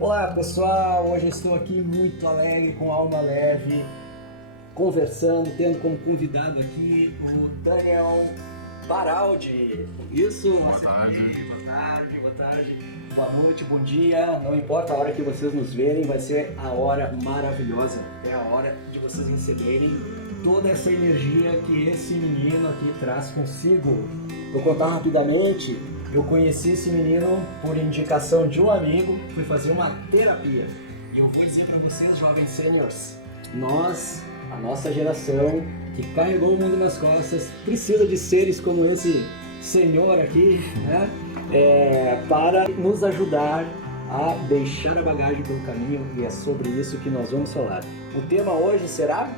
Olá pessoal, hoje eu estou aqui muito alegre, com alma leve, conversando, tendo como convidado aqui o Daniel Baraldi. Isso? Boa tarde. Boa tarde. Boa noite, bom dia, não importa a hora que vocês nos verem, vai ser a hora maravilhosa. É a hora de vocês receberem toda essa energia que esse menino aqui traz consigo. Vou contar rapidamente. Eu conheci esse menino por indicação de um amigo, fui fazer uma terapia. E eu vou dizer para vocês, jovens seniors, a nossa geração que carregou o mundo nas costas, precisa de seres como esse senhor aqui, né? Para nos ajudar a deixar a bagagem pelo caminho, e é sobre isso que nós vamos falar. O tema hoje será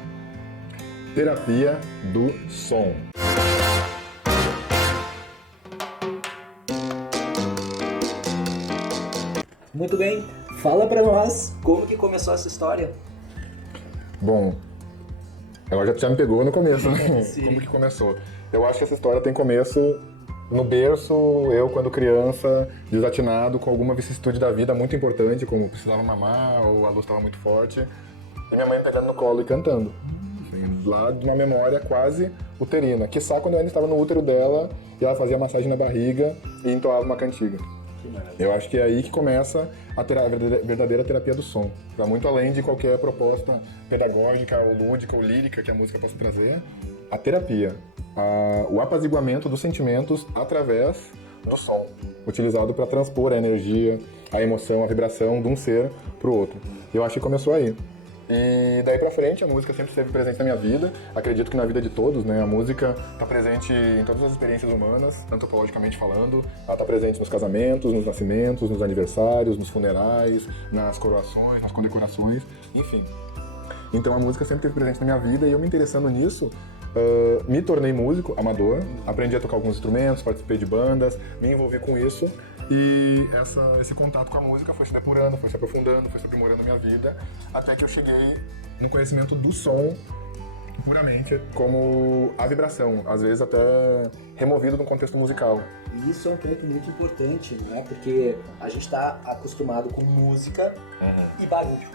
Terapia do som. Muito bem, fala pra nós como que começou essa história. Bom, ela já me pegou no começo, né? Sim. Como que começou? Eu acho que essa história tem começo no berço, eu quando criança, desatinado, com alguma vicissitude da vida muito importante, como precisava mamar ou a luz estava muito forte, e minha mãe pegando no colo e cantando. Assim, lá de uma memória quase uterina, quiçá quando eu ainda estava no útero dela e ela fazia massagem na barriga e entoava uma cantiga. Eu acho que é aí que começa a verdadeira terapia do som. Vai muito além de qualquer proposta pedagógica, ou lúdica, ou lírica que a música possa trazer. A terapia, o apaziguamento dos sentimentos através do som, utilizado para transpor a energia, a emoção, a vibração de um ser para o outro. Eu acho que começou aí. E daí pra frente a música sempre esteve presente na minha vida, acredito que na vida de todos, né? A música está presente em todas as experiências humanas, antropologicamente falando, ela está presente nos casamentos, nos nascimentos, nos aniversários, nos funerais, nas coroações, nas condecorações, enfim. Então a música sempre esteve presente na minha vida e eu me interessando nisso, me tornei músico amador, aprendi a tocar alguns instrumentos, participei de bandas, me envolvi com isso. E esse contato com a música foi se depurando, foi se aprofundando, foi se aprimorando a minha vida, até que eu cheguei no conhecimento do som puramente como a vibração, às vezes até removido do contexto musical. Isso é um ponto muito importante, né? Porque a gente está acostumado com música e barulho,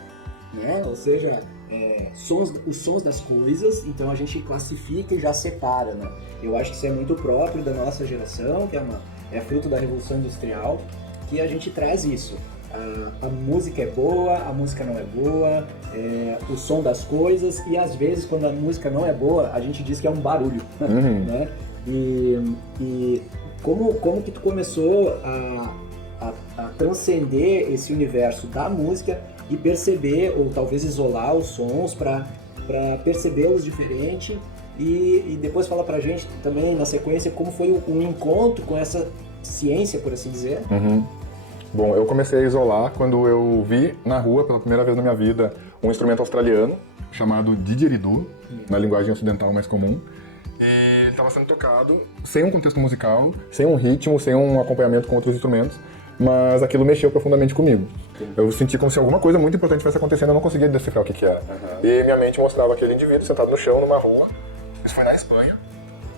né? Ou seja, os sons das coisas, então a gente classifica e já separa, né? Eu acho que isso é muito próprio da nossa geração, que é fruto da Revolução Industrial, que a gente traz isso. A música é boa, a música não é boa, o som das coisas, e às vezes quando a música não é boa, a gente diz que é um barulho, né? E como que tu começou a transcender esse universo da música e perceber, ou talvez isolar os sons para percebê-los diferente? E depois fala pra gente também, na sequência, como foi um encontro com essa ciência, por assim dizer. Bom, eu comecei a isolar quando eu vi na rua, pela primeira vez na minha vida, um instrumento australiano chamado didgeridoo, na linguagem ocidental mais comum. E ele estava sendo tocado sem um contexto musical, sem um ritmo, sem um acompanhamento com outros instrumentos, mas aquilo mexeu profundamente comigo. Eu senti como se alguma coisa muito importante estivesse acontecendo, eu não conseguia decifrar o que era. E minha mente mostrava aquele indivíduo sentado no chão, numa rua. Isso foi na Espanha.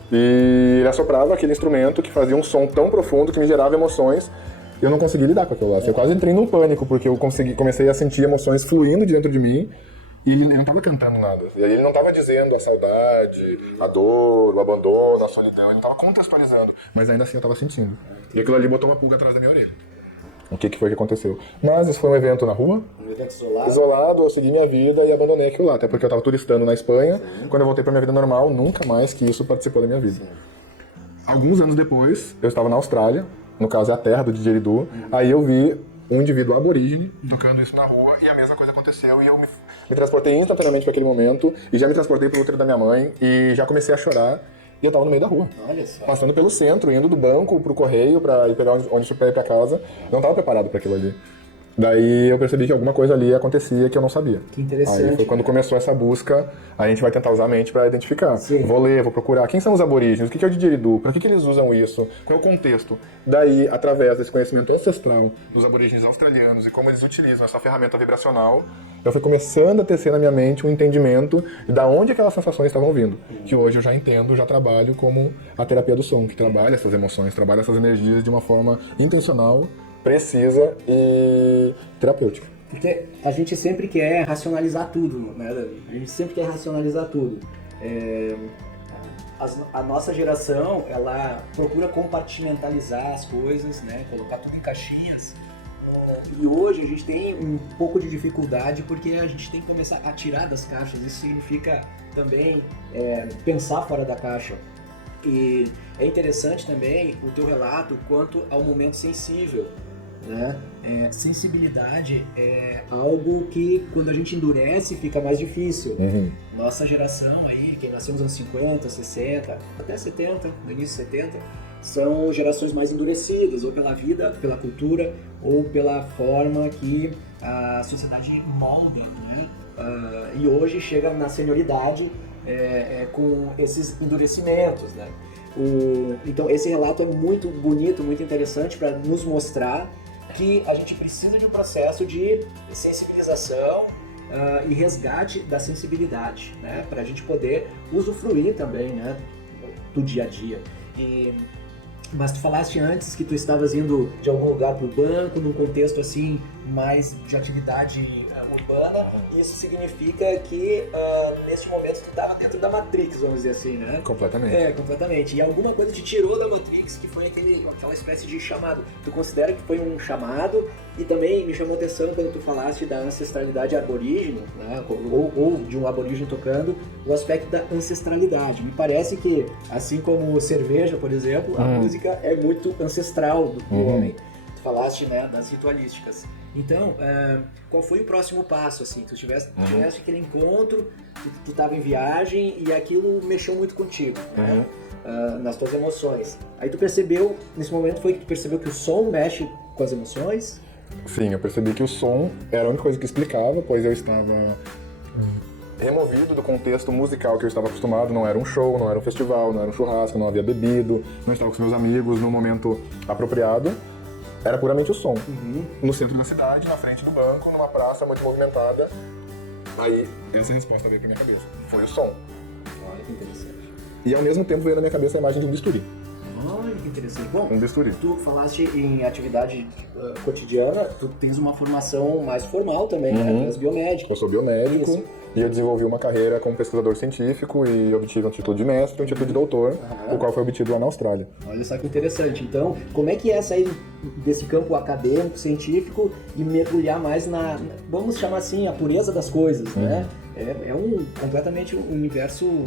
E ele assoprava aquele instrumento que fazia um som tão profundo que me gerava emoções. E eu não conseguia lidar com aquilo lá. Eu quase entrei num pânico, porque eu comecei a sentir emoções fluindo de dentro de mim. E ele não estava cantando nada. E aí ele não estava dizendo a saudade, a dor, o abandono, a solidão. Ele estava contextualizando. Mas ainda assim eu estava sentindo. E aquilo ali botou uma pulga atrás da minha orelha. O que foi que aconteceu? Mas isso foi um evento na rua. Um evento isolado. Isolado, eu segui minha vida e abandonei aquilo lá. Até porque eu estava turistando na Espanha. Sim. Quando eu voltei para minha vida normal, nunca mais que isso participou da minha vida. Sim. Alguns anos depois, eu estava na Austrália. No caso é a terra do didgeridoo. Aí eu vi um indivíduo aborígene tocando isso na rua e a mesma coisa aconteceu. E eu me transportei instantaneamente para aquele momento. E já me transportei para o útero da minha mãe. E já comecei a chorar. E eu tava no meio da rua. Olha só. Passando pelo centro, indo do banco pro correio pra ir pegar onde eu ia pra casa. Não tava preparado pra aquilo ali. Daí eu percebi que alguma coisa ali acontecia que eu não sabia. Que interessante. Aí foi quando começou essa busca, a gente vai tentar usar a mente pra identificar. Sim. Vou ler, vou procurar. Quem são os aborígenes? O que é o didgeridoo? Pra que eles usam isso? Qual é o contexto? Daí, através desse conhecimento ancestral dos aborígenes australianos e como eles utilizam essa ferramenta vibracional, eu fui começando a tecer na minha mente um entendimento de onde aquelas sensações estavam vindo. Que hoje eu já entendo, já trabalho como a terapia do som, que trabalha essas emoções, trabalha essas energias de uma forma intencional precisa e terapêutica. Porque a gente sempre quer racionalizar tudo, né? A gente sempre quer racionalizar tudo. A nossa geração, ela procura compartimentalizar as coisas, né? Colocar tudo em caixinhas. E hoje a gente tem um pouco de dificuldade porque a gente tem que começar a tirar das caixas. Isso significa também pensar fora da caixa. E é interessante também o teu relato quanto ao momento sensível, né? Sensibilidade é algo que quando a gente endurece fica mais difícil. Nossa geração aí, quem nasceu nos anos 50, 60, até 70, no início de 70, são gerações mais endurecidas, ou pela vida, pela cultura, ou pela forma que a sociedade molda, né? E hoje chega na senioridade com esses endurecimentos, né? Então esse relato é muito bonito, muito interessante para nos mostrar que a gente precisa de um processo de sensibilização e resgate da sensibilidade, né? Para a gente poder usufruir também, né? Do dia a dia. Mas tu falaste antes que tu estavas indo de algum lugar para o banco, num contexto assim mais de atividade urbana. Isso significa que neste momento tu estava dentro da Matrix, vamos dizer assim, né? Completamente. Completamente. E alguma coisa te tirou da Matrix, que foi aquela espécie de chamado. Tu considera que foi um chamado? E também me chamou a atenção quando tu falaste da ancestralidade aborígene, né? ou de um aborígene tocando, o aspecto da ancestralidade. Me parece que, assim como cerveja, por exemplo, a música é muito ancestral do homem. Tu falaste, né, das ritualísticas. Então, qual foi o próximo passo, assim? Tu tivesse aquele encontro, tu estava em viagem e aquilo mexeu muito contigo, né? Nas tuas emoções. Aí tu percebeu, nesse momento foi que tu percebeu que o som mexe com as emoções? Sim, eu percebi que o som era a única coisa que explicava, pois eu estava removido do contexto musical que eu estava acostumado. Não era um show, não era um festival, não era um churrasco, não havia bebido, não estava com os meus amigos no momento apropriado. Era puramente o som. No centro da cidade, na frente do banco, numa praça muito movimentada. Aí, essa resposta veio pra minha cabeça. Foi o som. Olha que interessante. E ao mesmo tempo veio na minha cabeça a imagem de um bisturi. Olha que interessante. Bom, Um bisturi. tu falaste em atividade cotidiana, tu tens uma formação mais formal também, né? Tu és biomédico. Eu sou biomédico. Isso. E eu desenvolvi uma carreira como pesquisador científico e obtive um título de mestre e um título de doutor, o qual foi obtido lá na Austrália. Olha só que interessante. Então, como é que é sair desse campo acadêmico, científico e mergulhar mais vamos chamar assim, a pureza das coisas, né? É completamente um universo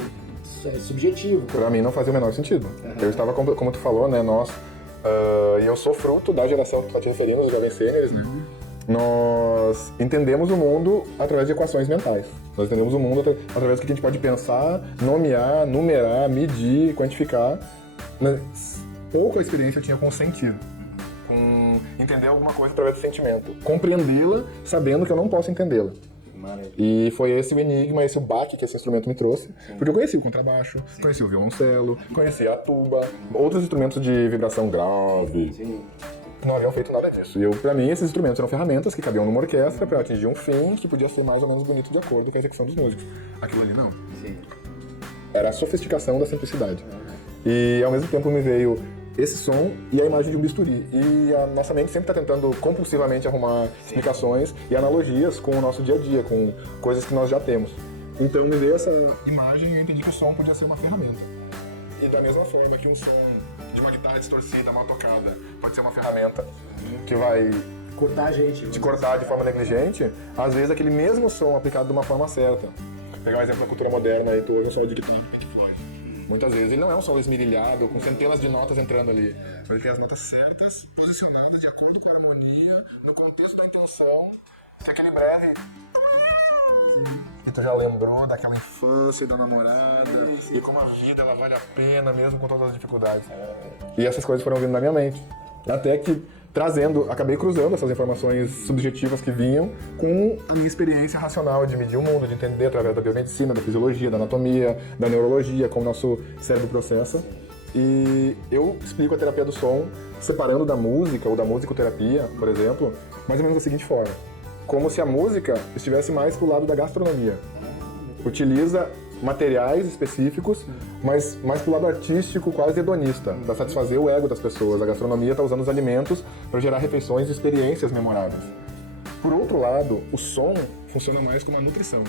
subjetivo. Para mim não fazia o menor sentido. Eu estava, como tu falou, né, e eu sou fruto da geração que tu tá te referindo, os jovens sêniores, né? Nós entendemos o mundo através de equações mentais. Nós entendemos o mundo através do que a gente pode pensar, nomear, numerar, medir, quantificar. Mas pouca experiência eu tinha com o sentido. Com entender alguma coisa através do sentimento. Compreendê-la sabendo que eu não posso entendê-la. E foi esse o enigma, esse o baque que esse instrumento me trouxe. Porque eu conheci o contrabaixo, conheci o violoncelo, conheci a tuba, outros instrumentos de vibração grave. Não haviam feito nada disso. E pra mim, esses instrumentos eram ferramentas que cabiam numa orquestra para atingir um fim que podia ser mais ou menos bonito de acordo com a execução dos músicos. Aquilo ali não. Era a sofisticação da simplicidade. E ao mesmo tempo me veio esse som e a imagem de um bisturi. E a nossa mente sempre está tentando compulsivamente arrumar explicações e analogias com o nosso dia a dia, com coisas que nós já temos. Então me veio essa imagem e eu entendi que o som podia ser uma ferramenta. E da mesma forma que um som de uma guitarra distorcida, mal tocada, pode ser uma ferramenta que vai cortar a gente. te cortar de forma negligente, às vezes aquele mesmo som aplicado de uma forma certa. Vou pegar um exemplo da cultura moderna aí, tu ouve um solo de guitarra do Pink Floyd. Muitas vezes ele não é um solo esmirilhado, com centenas de notas entrando ali. Ele tem as notas certas, posicionadas de acordo com a harmonia, no contexto da intenção, se aquele breve... E tu já lembrou daquela infância e da namorada, e como a vida ela vale a pena mesmo com todas as dificuldades. E essas coisas foram vindo na minha mente. Até que, acabei cruzando essas informações subjetivas que vinham com a minha experiência racional de medir o mundo, de entender através da biomedicina, da fisiologia, da anatomia, da neurologia, como o nosso cérebro processa. E eu explico a terapia do som separando da música ou da musicoterapia, por exemplo, mais ou menos da seguinte forma. Como se a música estivesse mais pro lado da gastronomia. Utiliza materiais específicos, mas mais pro lado artístico, quase hedonista, para satisfazer o ego das pessoas. A gastronomia está usando os alimentos para gerar refeições e experiências memoráveis. Por outro lado, o som funciona mais como uma nutrição.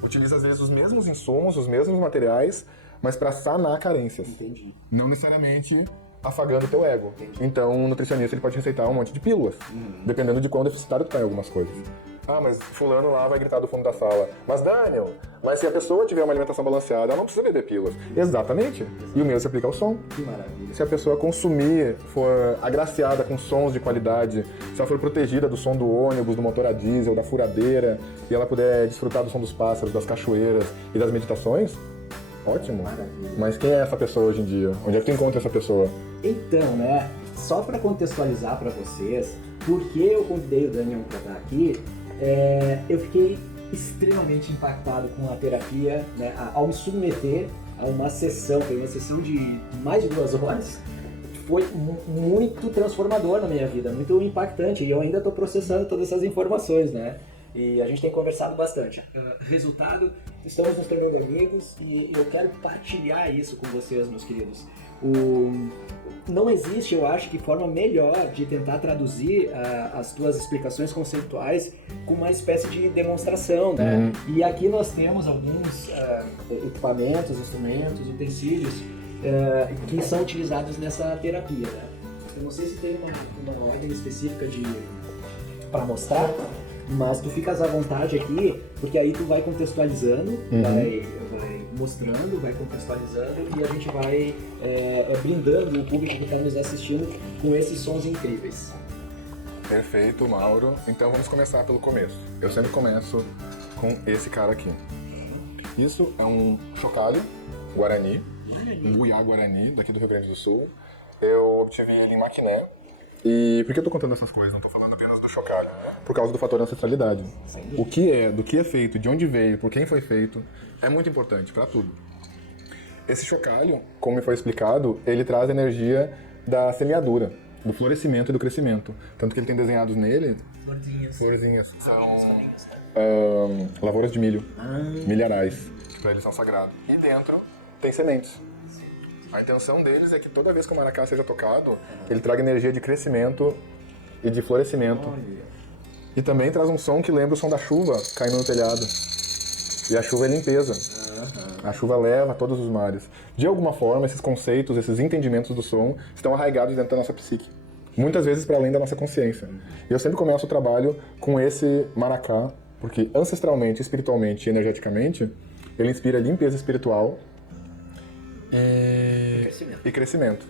Utiliza às vezes os mesmos insumos, os mesmos materiais, mas para sanar carências. Entendi. Não necessariamente afagando o teu ego. Entendi. Então, o nutricionista ele pode receitar um monte de pílulas, dependendo de quão deficitário tu tá em algumas coisas. Ah, mas fulano lá vai gritar do fundo da sala. Mas Daniel, mas se a pessoa tiver uma alimentação balanceada, ela não precisa beber pílulas. Exatamente. E o mesmo se aplica ao som. Que maravilha. Se a pessoa consumir, for agraciada com sons de qualidade, se ela for protegida do som do ônibus, do motor a diesel, da furadeira, e ela puder desfrutar do som dos pássaros, das cachoeiras e das meditações, ótimo. Maravilha. Mas quem é essa pessoa hoje em dia? Onde é que tu encontra essa pessoa? Então, né, só para contextualizar para vocês, por que eu convidei o Daniel para estar aqui, eu fiquei extremamente impactado com a terapia, né, ao me submeter a uma sessão, foi uma sessão de mais de 2 horas, foi muito transformador na minha vida, muito impactante, e eu ainda estou processando todas essas informações, né? E a gente tem conversado bastante. Resultado, estamos nos tornando amigos e eu quero partilhar isso com vocês, meus queridos. Não existe, eu acho, que forma melhor de tentar traduzir as tuas explicações conceituais com uma espécie de demonstração, né? E aqui nós temos alguns equipamentos, instrumentos, utensílios que são utilizados nessa terapia, né? Eu não sei se tem uma ordem específica para mostrar, mas tu ficas à vontade aqui, porque aí tu vai contextualizando, vai mostrando, vai contextualizando e a gente vai brindando o público que está nos assistindo com esses sons incríveis. Perfeito, Mauro. Então vamos começar pelo começo. Eu sempre começo com esse cara aqui. Isso é um chocalho guarani, um guiá guarani, daqui do Rio Grande do Sul. Eu obtive ele em Maquiné. E por que eu tô contando essas coisas? Não tô falando apenas do chocalho. Por causa do fator ancestralidade. O que é, do que é feito, de onde veio, por quem foi feito, é muito importante para tudo. Esse chocalho, como me foi explicado, ele traz a energia da semeadura, do florescimento e do crescimento. Tanto que ele tem desenhados nele... Florzinhas. São lavouras de milho, milharais, que para eles são sagrados. E dentro tem sementes. A intenção deles é que toda vez que o maracá seja tocado, ele traga energia de crescimento e de florescimento. E também traz um som que lembra o som da chuva caindo no telhado. E a chuva é limpeza. A chuva leva a todos os mares. De alguma forma, esses conceitos, esses entendimentos do som estão arraigados dentro da nossa psique. Muitas vezes para além da nossa consciência. E eu sempre começo o trabalho com esse maracá, porque ancestralmente, espiritualmente e energeticamente, ele inspira limpeza espiritual e crescimento.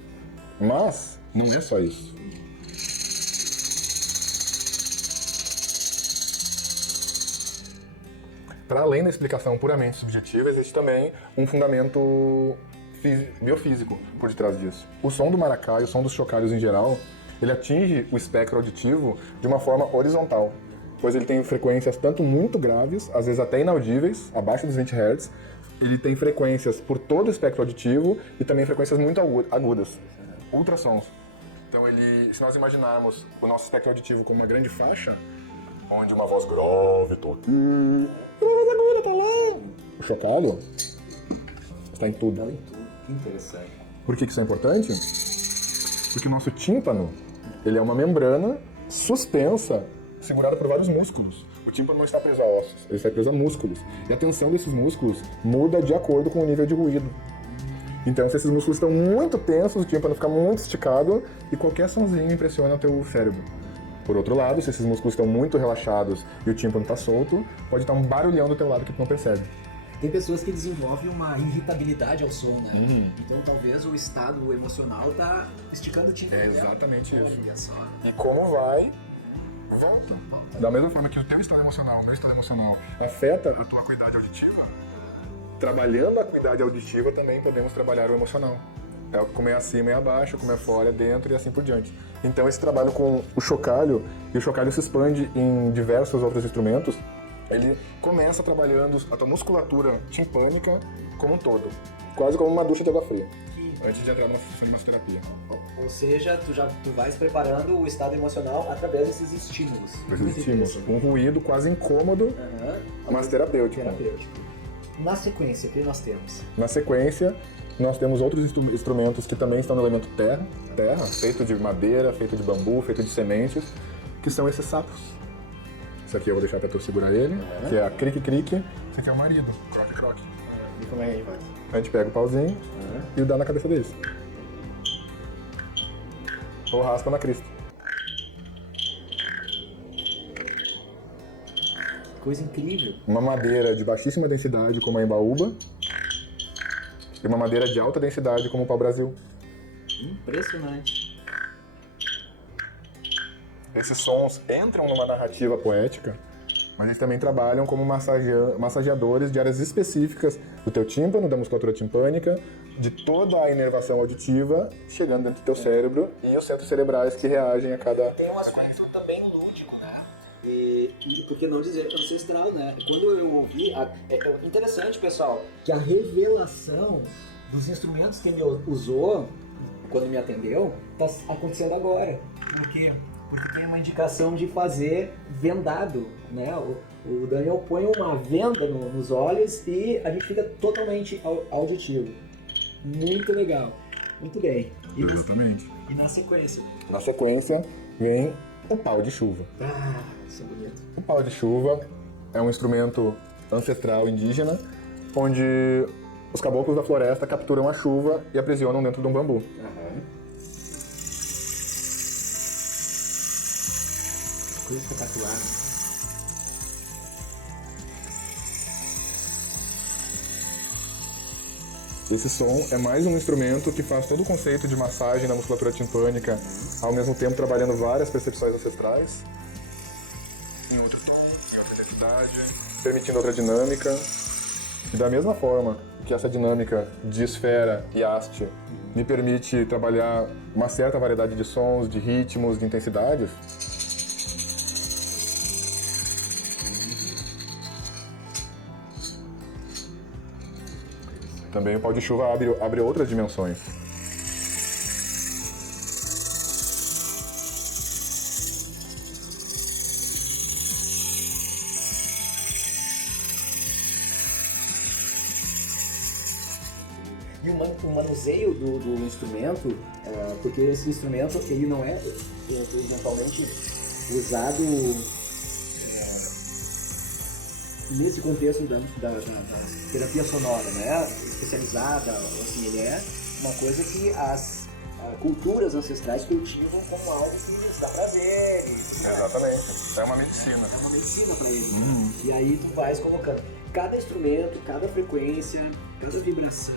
Mas não é só isso. Para além da explicação puramente subjetiva, existe também um fundamento biofísico por detrás disso. O som do maracá e o som dos chocalhos em geral, ele atinge o espectro auditivo de uma forma horizontal, pois ele tem frequências tanto muito graves, às vezes até inaudíveis, abaixo dos 20 Hz. Ele tem frequências por todo o espectro auditivo e também frequências muito agudas, ultrassons. Então, se nós imaginarmos o nosso espectro auditivo como uma grande faixa, onde uma voz grave está aqui, uma voz aguda está lá. O chocalho está em tudo. Está em tudo. Que interessante. Por que isso é importante? Porque o nosso tímpano, ele é uma membrana suspensa, segurada por vários músculos. O tímpano não está preso a ossos, ele está preso a músculos. E a tensão desses músculos muda de acordo com o nível de ruído. Então, se esses músculos estão muito tensos, o tímpano fica muito esticado e qualquer sonzinho impressiona o teu cérebro. Por outro lado, se esses músculos estão muito relaxados e o tímpano está solto, pode estar um barulhão do teu lado que tu não percebe. Tem pessoas que desenvolvem uma irritabilidade ao som, né? Então talvez o estado emocional tá esticando o tímpano. É exatamente isso. Olha só. E como vai, volta. Da mesma forma que o teu estado emocional, o meu estado emocional, afeta a tua acuidade auditiva, trabalhando a acuidade auditiva também podemos trabalhar o emocional. É como é acima é abaixo, como é fora é dentro e assim por diante. Então esse trabalho com o chocalho, e o chocalho se expande em diversos outros instrumentos, ele começa trabalhando a tua musculatura timpânica como um todo, quase como uma ducha de água fria, antes de entrar numa massoterapia. Ou seja, tu vais preparando o estado emocional através desses estímulos. Esses estímulos, um ruído quase incômodo, mas terapêutico. na sequência, o que nós temos? Na sequência, nós temos outros instrumentos que também estão no elemento terra, feito de madeira, feito de bambu, feito de sementes, que são esses sapos. Esse aqui eu vou deixar pra tu segurar ele, que é a crique-crique. Esse aqui é o marido, croque-croque. E como é que a gente faz? A gente pega o pauzinho e dá na cabeça deles. Ou raspa na crista. Coisa incrível. Uma madeira de baixíssima densidade, como a embaúba, e uma madeira de alta densidade, como o pau-brasil. Impressionante. Esses sons entram numa narrativa poética, mas eles também trabalham como massageadores de áreas específicas do teu tímpano, da musculatura timpânica, de toda a inervação auditiva, chegando dentro do teu cérebro e os centros cerebrais que reagem a cada... Tem um aspecto também lúdico, né? E por que não dizer ancestral, né? Quando eu ouvi, é interessante, pessoal, que a revelação dos instrumentos que ele usou quando me atendeu está acontecendo agora. Por quê? Porque tem uma indicação de fazer vendado, né? O Daniel põe uma venda nos olhos e a gente fica totalmente auditivo. Muito legal. Muito bem. Exatamente. E na sequência? Na sequência vem o pau de chuva. Ah, isso é bonito. O pau de chuva é um instrumento ancestral indígena, onde os caboclos da floresta capturam a chuva e aprisionam dentro de um bambu. Coisa espetacular. Esse som é mais um instrumento que faz todo o conceito de massagem na musculatura timpânica, ao mesmo tempo trabalhando várias percepções ancestrais, em outro tom, em outra densidade, permitindo outra dinâmica. E da mesma forma que essa dinâmica de esfera e haste me permite trabalhar uma certa variedade de sons, de ritmos, de intensidades, também o pau de chuva abre outras dimensões. E o manuseio do instrumento, porque esse instrumento ele não é eventualmente usado nesse contexto da terapia sonora, né? Especializada, assim, ele é uma coisa que as culturas ancestrais cultivam como algo que lhes dá prazer. Exatamente. É uma medicina. É uma medicina para eles. E aí tu vais colocando. Cada instrumento, cada frequência, cada vibração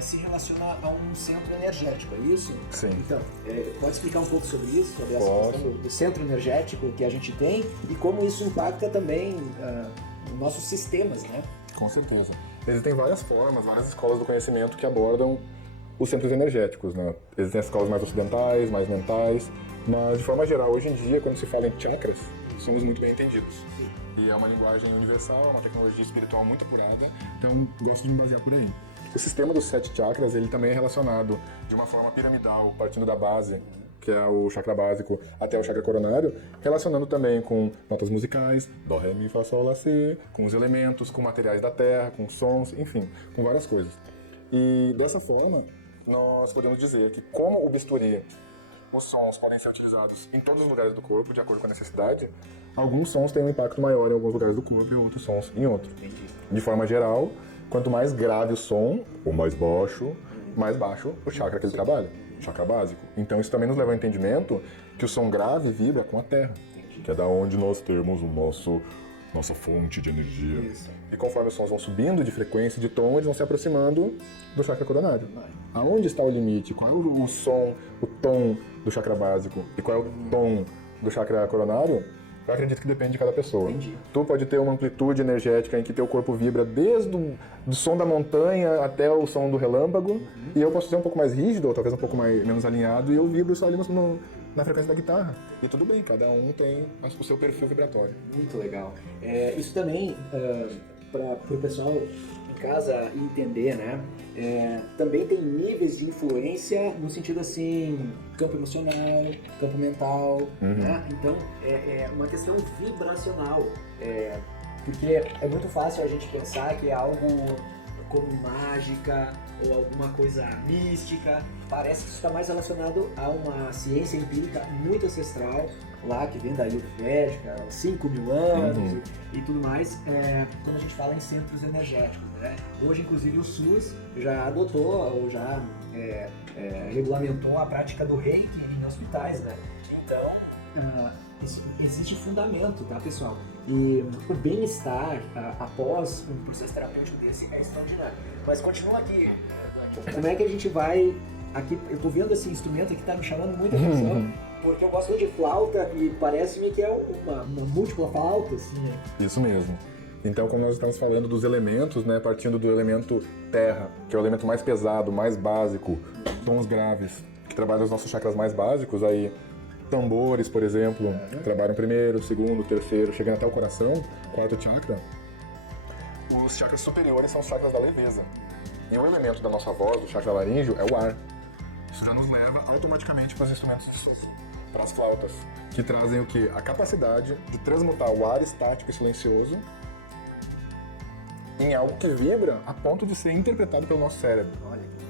se relaciona a um centro energético, é isso? Sim. Então, pode explicar um pouco sobre isso, sobre essa questão do centro energético que a gente tem e como isso impacta também nossos sistemas, né? Com certeza. Existem várias formas, várias escolas do conhecimento que abordam os centros energéticos, né? Existem as escolas mais ocidentais, mais mentais, mas de forma geral, hoje em dia, quando se fala em chakras, somos muito bem entendidos. E é uma linguagem universal, é uma tecnologia espiritual muito apurada, então gosto de me basear por aí. O sistema dos 7 chakras, ele também é relacionado de uma forma piramidal, partindo da base, que é o chakra básico, até o chakra coronário, relacionando também com notas musicais, dó, ré, mi, fá, sol, lá, si, com os elementos, com materiais da terra, com sons, enfim, com várias coisas. E dessa forma, nós podemos dizer que como o bisturi, os sons podem ser utilizados em todos os lugares do corpo, de acordo com a necessidade, alguns sons têm um impacto maior em alguns lugares do corpo e outros sons em outros. De forma geral, quanto mais grave o som, ou mais baixo o chakra que ele trabalha, o chakra básico. Então isso também nos leva ao entendimento que o som grave vibra com a terra, que é da onde nós temos nossa fonte de energia. Isso. E conforme os sons vão subindo de frequência e de tom, eles vão se aproximando do chakra coronário. Aonde está o limite? Qual é o som, o tom do chakra básico e qual é o tom do chakra coronário? Eu acredito que depende de cada pessoa. Entendi. Tu pode ter uma amplitude energética em que teu corpo vibra desde do som da montanha até o som do relâmpago, e eu posso ser um pouco mais rígido, ou talvez um pouco menos alinhado, e eu vibro só ali na frequência da guitarra. E tudo bem, cada um tem o seu perfil vibratório. Muito legal. Isso também, para o pessoal em casa entender, né? Também tem níveis de influência no sentido assim, campo emocional, campo mental, né? Então é uma questão vibracional. Porque é muito fácil a gente pensar que é algo como mágica ou alguma coisa mística. Parece que isso está mais relacionado a uma ciência empírica muito ancestral, lá que vem da Ayurvédica, 5.000 anos e tudo mais, quando a gente fala em centros energéticos, né? Hoje, inclusive, o SUS já adotou ou já regulamentou a prática do Reiki em hospitais, né? Então, existe fundamento, tá, pessoal? E o bem-estar após um processo terapêutico desse é extraordinário. Mas continua aqui, Dani. Como é que a gente vai... Aqui, eu tô vendo esse instrumento aqui, tá me chamando muita atenção, porque eu gosto muito de flauta e parece-me que é uma múltipla flauta, assim, né? Isso mesmo. Então, como nós estamos falando dos elementos, né, partindo do elemento terra, que é o elemento mais pesado, mais básico, tons graves, que trabalha os nossos chakras mais básicos, aí tambores, por exemplo, trabalham primeiro, segundo, terceiro, chegando até o coração, quarto chakra. Os chakras superiores são os chakras da leveza. E o elemento da nossa voz, do chakra laríngeo, é o ar. Isso já nos leva automaticamente para os instrumentos de sopro, para as flautas, que trazem o quê? A capacidade de transmutar o ar estático e silencioso em algo que vibra a ponto de ser interpretado pelo nosso cérebro. Olha aqui.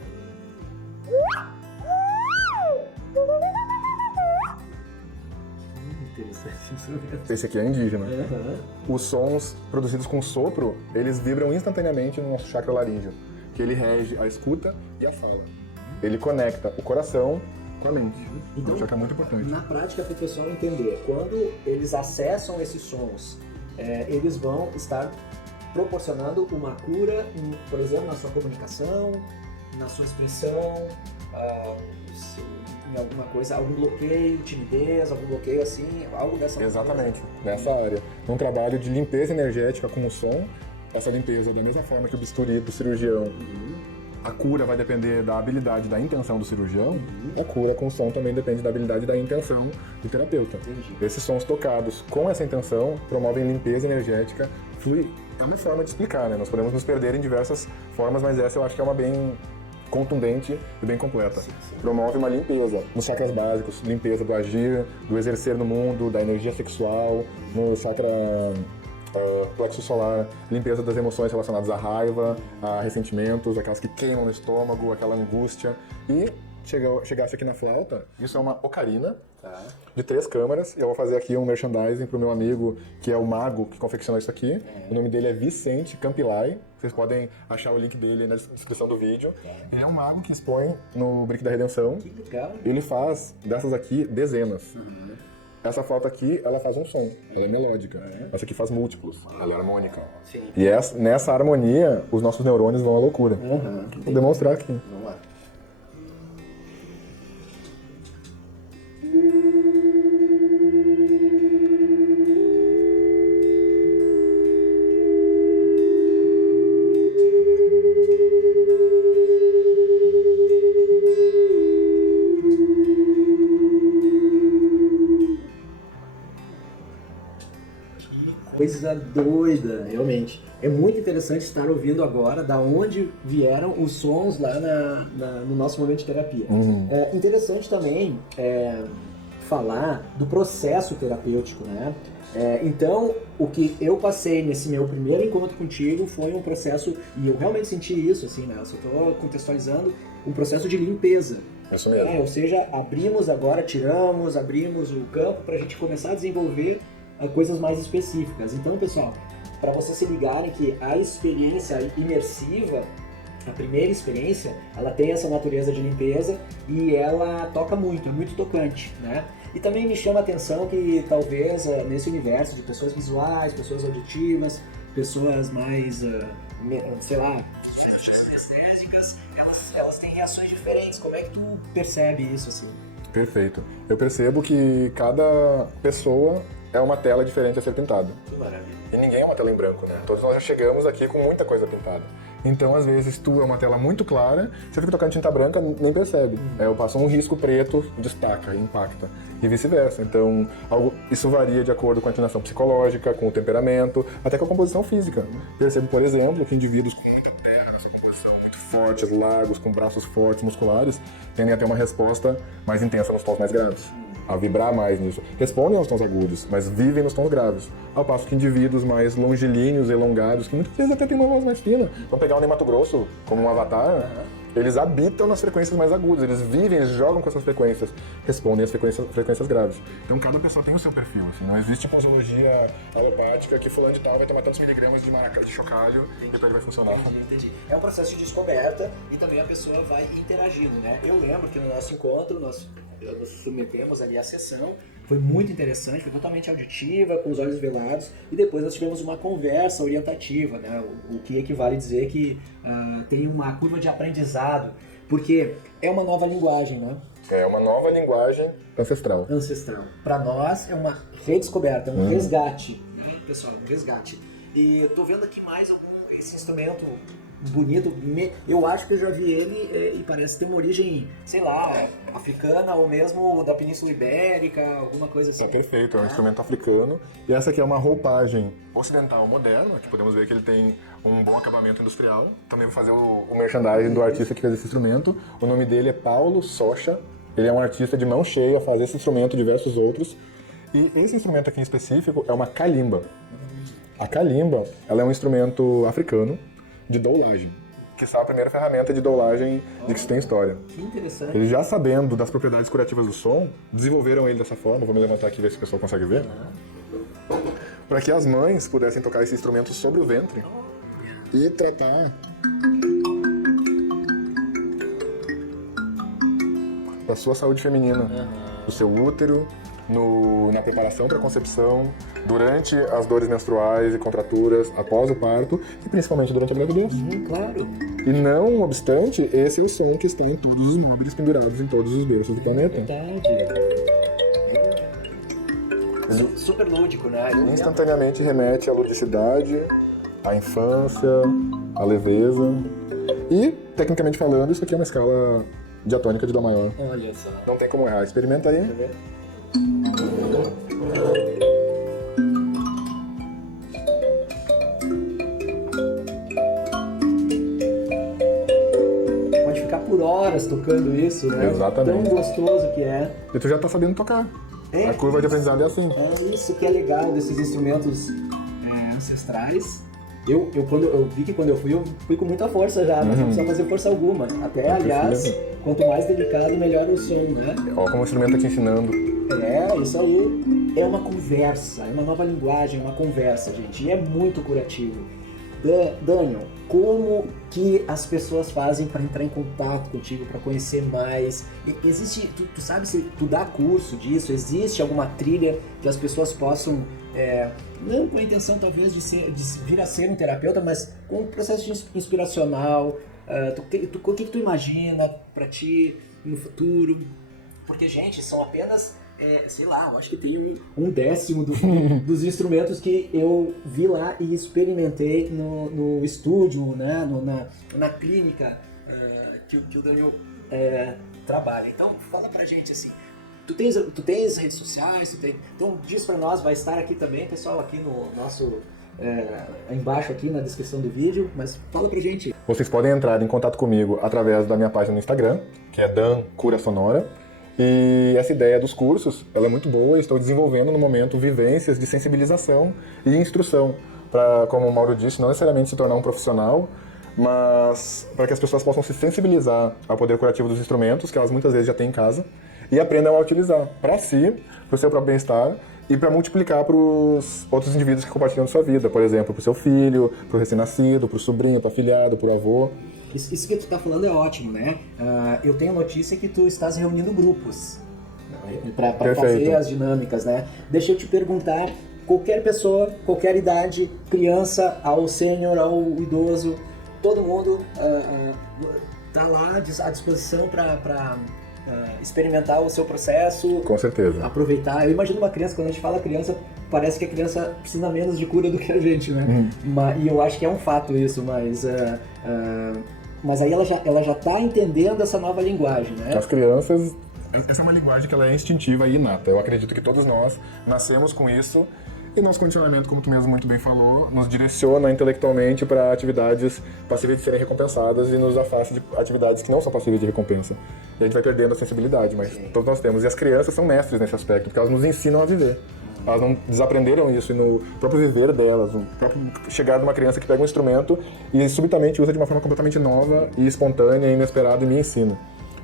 Interessante instrumento. Esse aqui é indígena. Os sons produzidos com sopro, eles vibram instantaneamente no nosso chakra laríngeo, que ele rege a escuta e a fala. Ele conecta o coração com a mente. Então, um chakra muito importante. Na prática, para o pessoal entender, quando eles acessam esses sons, eles vão estar proporcionando uma cura, por exemplo, na sua comunicação, na sua expressão, em alguma coisa, algum bloqueio, timidez, algum bloqueio assim, algo dessa Exatamente, nessa área. Num trabalho de limpeza energética com o som, essa limpeza, da mesma forma que o bisturi do cirurgião, a cura vai depender da habilidade, da intenção do cirurgião, a cura com o som também depende da habilidade e da intenção do terapeuta. Entendi. Esses sons tocados com essa intenção promovem limpeza energética, flui. É uma forma de explicar, né? Nós podemos nos perder em diversas formas, mas essa eu acho que é uma bem contundente e bem completa. Sim. Promove uma limpeza nos chakras básicos, limpeza do agir, do exercer no mundo, da energia sexual, no chakra plexo solar, limpeza das emoções relacionadas à raiva, a ressentimentos, aquelas que queimam no estômago, aquela angústia. E chegasse aqui na flauta, isso é uma ocarina de 3 câmaras, e eu vou fazer aqui um merchandising pro meu amigo, que é o mago que confeccionou isso aqui. O nome dele é Vicente Campilai, vocês podem achar o link dele na descrição do vídeo. Ele é um mago que expõe no Brick da Redenção. Que legal. Ele faz dessas aqui dezenas. Essa flauta aqui, ela faz um som, ela é melódica. Essa aqui faz múltiplos, ela é harmônica. Sim. E nessa harmonia, os nossos neurônios vão à loucura. Vou demonstrar aqui. Vamos lá. Coisa doida, realmente. É muito interessante estar ouvindo agora da onde vieram os sons lá no nosso momento de terapia. É interessante também falar do processo terapêutico, né? Então, o que eu passei nesse meu primeiro encontro contigo foi um processo, e eu realmente senti isso, assim, né? Eu só estou contextualizando, um processo de limpeza. Isso mesmo. Ou seja, abrimos o campo para a gente começar a desenvolver coisas mais específicas. Então, pessoal, para vocês se ligarem que a experiência imersiva, a primeira experiência, ela tem essa natureza de limpeza e ela toca muito, é muito tocante, né? E também me chama a atenção que talvez nesse universo de pessoas visuais, pessoas auditivas, pessoas mais, sei lá, kinestésicas, elas têm reações diferentes. Como é que tu percebe isso, assim? Perfeito. Eu percebo que cada pessoa é uma tela diferente a ser pintada. Que maravilha. E ninguém é uma tela em branco, né? Todos nós já chegamos aqui com muita coisa pintada. Então, às vezes, tu é uma tela muito clara, você fica tocando tinta branca, nem percebe. Eu passo um risco preto, destaca, impacta. E vice-versa. Então, isso varia de acordo com a inclinação psicológica, com o temperamento, até com a composição física. Percebo, por exemplo, que indivíduos com muita terra na sua composição, muito fortes, largos, com braços fortes, musculares, tendem a ter uma resposta mais intensa nos tons mais graves. a vibrar mais nisso. Respondem aos tons agudos, mas vivem nos tons graves. Ao passo que indivíduos mais longilíneos, elongados, que muitas vezes até têm uma voz mais fina, vão pegar o Ney Matogrosso como um avatar, eles habitam nas frequências mais agudas, eles vivem, eles jogam com essas frequências, respondem às frequências graves. Então cada pessoa tem o seu perfil, assim, não existe posologia alopática que fulano de tal vai tomar tantos miligramas de maracá de chocalho e depois ele vai funcionar. Entendi. É um processo de descoberta e também a pessoa vai interagindo, né? Eu lembro que no nosso encontro, nós submetemos ali a sessão, foi muito interessante, foi totalmente auditiva, com os olhos velados, e depois nós tivemos uma conversa orientativa, né? O que equivale a dizer que tem uma curva de aprendizado, porque é uma nova linguagem, né? É uma nova linguagem ancestral. Para nós é uma redescoberta, é um resgate, né, pessoal? Um resgate. E tô vendo aqui mais esse instrumento bonito. Eu acho que eu já vi ele e parece ter uma origem, sei lá, africana ou mesmo da Península Ibérica, alguma coisa assim. Tá perfeito, é um instrumento africano. E essa aqui é uma roupagem ocidental moderna, que podemos ver que ele tem um bom acabamento industrial. Também vou fazer o merchandising do artista que fez esse instrumento. O nome dele é Paulo Socha. Ele é um artista de mão cheia, faz esse instrumento e diversos outros. E esse instrumento aqui em específico é uma calimba. A calimba, ela é um instrumento africano de doulagem, que é a primeira ferramenta de doulagem de que se tem história. Que interessante. Eles já sabendo das propriedades curativas do som, desenvolveram ele dessa forma. Vou me levantar aqui e ver se o pessoal consegue ver. Para que as mães pudessem tocar esse instrumento sobre o ventre e tratar da sua saúde feminina, do seu útero, na preparação para a concepção, durante as dores menstruais e contraturas, após o parto e principalmente durante a gravidez. Claro. E não obstante, esse é o som que está em todos os móveis pendurados em todos os berços do planeta. Super lúdico, né? Instantaneamente remete à ludicidade, à infância, à leveza. E, tecnicamente falando, isso aqui é uma escala diatônica de Dó maior. Olha só. Não tem como errar. Experimenta aí. Pode ficar por horas tocando isso, né? Exatamente. Tão gostoso que é. E tu já tá sabendo tocar. A curva de aprendizado é assim. É isso que é legal desses instrumentos ancestrais. Quando eu vi que quando eu fui com muita força já, mas não precisa fazer força alguma. Até, aliás, quanto mais delicado, melhor o som, né? Olha como o instrumento tá te ensinando. É, isso aí é uma conversa, é uma nova linguagem, uma conversa, gente. E é muito curativo. Daniel, como que as pessoas fazem para entrar em contato contigo, para conhecer mais? Existe, tu sabe se tu dá curso disso? Existe alguma trilha que as pessoas possam, não com a intenção talvez de vir a ser um terapeuta, mas com um processo inspiracional? O que tu imagina para ti no futuro? Porque, gente, são apenas... sei lá, eu acho que tem um décimo dos instrumentos que eu vi lá e experimentei no estúdio, né, na clínica que o Daniel trabalha. Então, fala pra gente assim, tu tens redes sociais, então diz pra nós, vai estar aqui também, pessoal, aqui no nosso... embaixo aqui na descrição do vídeo, mas fala pra gente. Vocês podem entrar em contato comigo através da minha página no Instagram, que é Dan Cura Sonora. E essa ideia dos cursos, ela é muito boa. Estou desenvolvendo no momento vivências de sensibilização e instrução para, como o Mauro disse, não necessariamente se tornar um profissional, mas para que as pessoas possam se sensibilizar ao poder curativo dos instrumentos, que elas muitas vezes já têm em casa, e aprendam a utilizar para si, para o seu próprio bem-estar e para multiplicar para os outros indivíduos que compartilham da sua vida, por exemplo, para o seu filho, para o recém-nascido, para o sobrinho, para o afilhado, para o avô. Isso que tu tá falando é ótimo, né? Eu tenho notícia que tu estás reunindo grupos para fazer as dinâmicas, né? Deixa eu te perguntar, qualquer pessoa, qualquer idade, criança, ao sênior, ao idoso, todo mundo tá lá à disposição para experimentar o seu processo. Com certeza. Aproveitar. Eu imagino uma criança, quando a gente fala criança, parece que a criança precisa menos de cura do que a gente, né? E eu acho que é um fato isso, mas aí ela já tá entendendo essa nova linguagem, né? As crianças... Essa é uma linguagem que ela é instintiva e inata. Eu acredito que todos nós nascemos com isso E nosso condicionamento, como tu mesmo muito bem falou, nos direciona intelectualmente para atividades passíveis de serem recompensadas e nos afasta de atividades que não são passíveis de recompensa. E a gente vai perdendo a sensibilidade, mas todos nós temos. E as crianças são mestres nesse aspecto, porque elas nos ensinam a viver. Elas não desaprenderam isso, e no próprio viver delas, no próprio chegar de uma criança que pega um instrumento e subitamente usa de uma forma completamente nova e espontânea, inesperada e me ensina.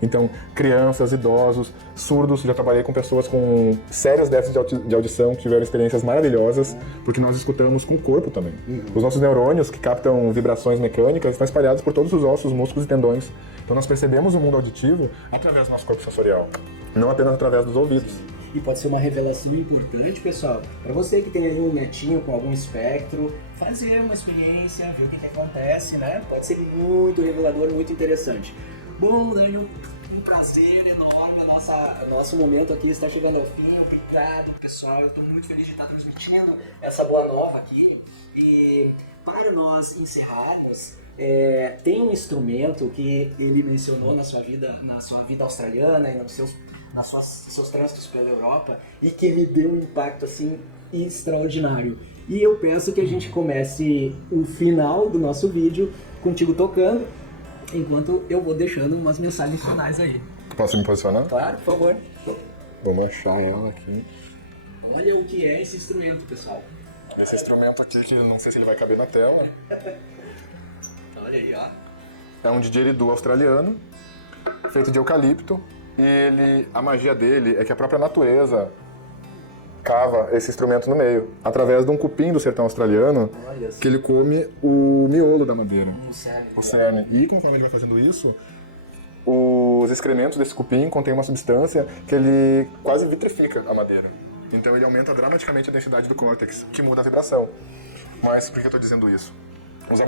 Então, crianças, idosos, surdos, já trabalhei com pessoas com sérios déficits de audição que tiveram experiências maravilhosas, porque nós escutamos com o corpo também. Os nossos neurônios, que captam vibrações mecânicas, estão espalhados por todos os ossos, músculos e tendões. Então nós percebemos o mundo auditivo através do nosso corpo sensorial, não apenas através dos ouvidos. E pode ser uma revelação importante, pessoal, para você que tem aí um netinho com algum espectro, fazer uma experiência, ver o que acontece, né? Pode ser muito revelador, muito interessante. Bom, Daniel, um prazer enorme, o nosso momento aqui está chegando ao fim. Obrigado, pessoal, eu estou muito feliz de estar transmitindo essa boa nova aqui. E para nós encerrarmos, tem um instrumento que ele mencionou na sua vida australiana e nos seus trânsitos pela Europa e que me deu um impacto assim extraordinário. E eu peço que a gente comece o final do nosso vídeo contigo tocando, enquanto eu vou deixando umas mensagens finais aí. Posso me posicionar? Claro, por favor. Vamos achar ela aqui. Olha o que é esse instrumento, pessoal. Esse instrumento aqui, que não sei se ele vai caber na tela, olha aí, ó. é um didgeridoo australiano, feito de eucalipto, e a magia dele é que a própria natureza cava esse instrumento no meio, através de um cupim do sertão australiano, que ele come o miolo da madeira, o cerne. E conforme ele vai fazendo isso, os excrementos desse cupim contêm uma substância que ele quase vitrifica a madeira. Então ele aumenta dramaticamente a densidade do córtex, que muda a vibração. Mas por que eu estou dizendo isso? Os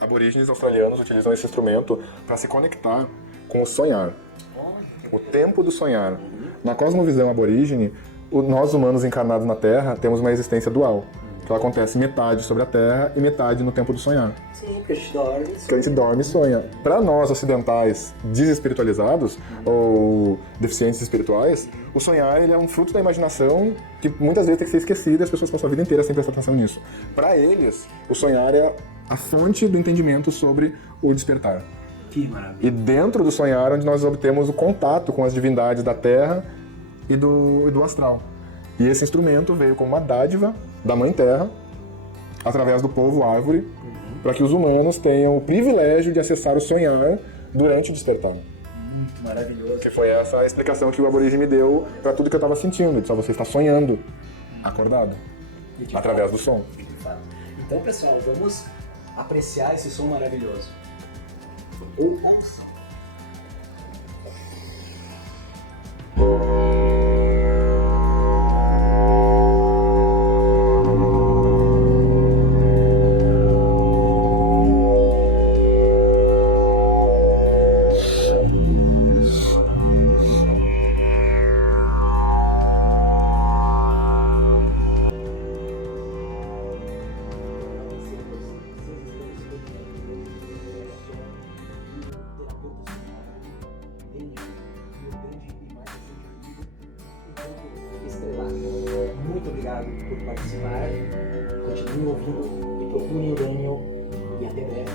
aborígenes australianos utilizam esse instrumento para se conectar com o sonhar, o tempo do sonhar. Na cosmovisão aborígene, nós humanos encarnados na Terra temos uma existência dual, que ela acontece metade sobre a Terra e metade no tempo do sonhar. Sim, porque a gente dorme. Que a gente dorme e sonha. Para nós ocidentais desespiritualizados ou deficientes espirituais, o sonhar ele é um fruto da imaginação que muitas vezes tem que ser esquecido e as pessoas passam a vida inteira sem prestar atenção nisso. Para eles, o sonhar é a fonte do entendimento sobre o despertar. Que maravilha. E dentro do sonhar, onde nós obtemos o contato com as divindades da Terra e do astral. E esse instrumento veio como uma dádiva da Mãe Terra, através do povo árvore, para que os humanos tenham o privilégio de acessar o sonhar durante o despertar. Maravilhoso. Que foi essa a explicação que o aborígene me deu para tudo que eu estava sentindo. Ele disse, você está sonhando, acordado, através do som. Então, pessoal, vamos apreciar esse som maravilhoso. Muito obrigado por participar. Continue ouvindo e procure o Daniel. E até breve.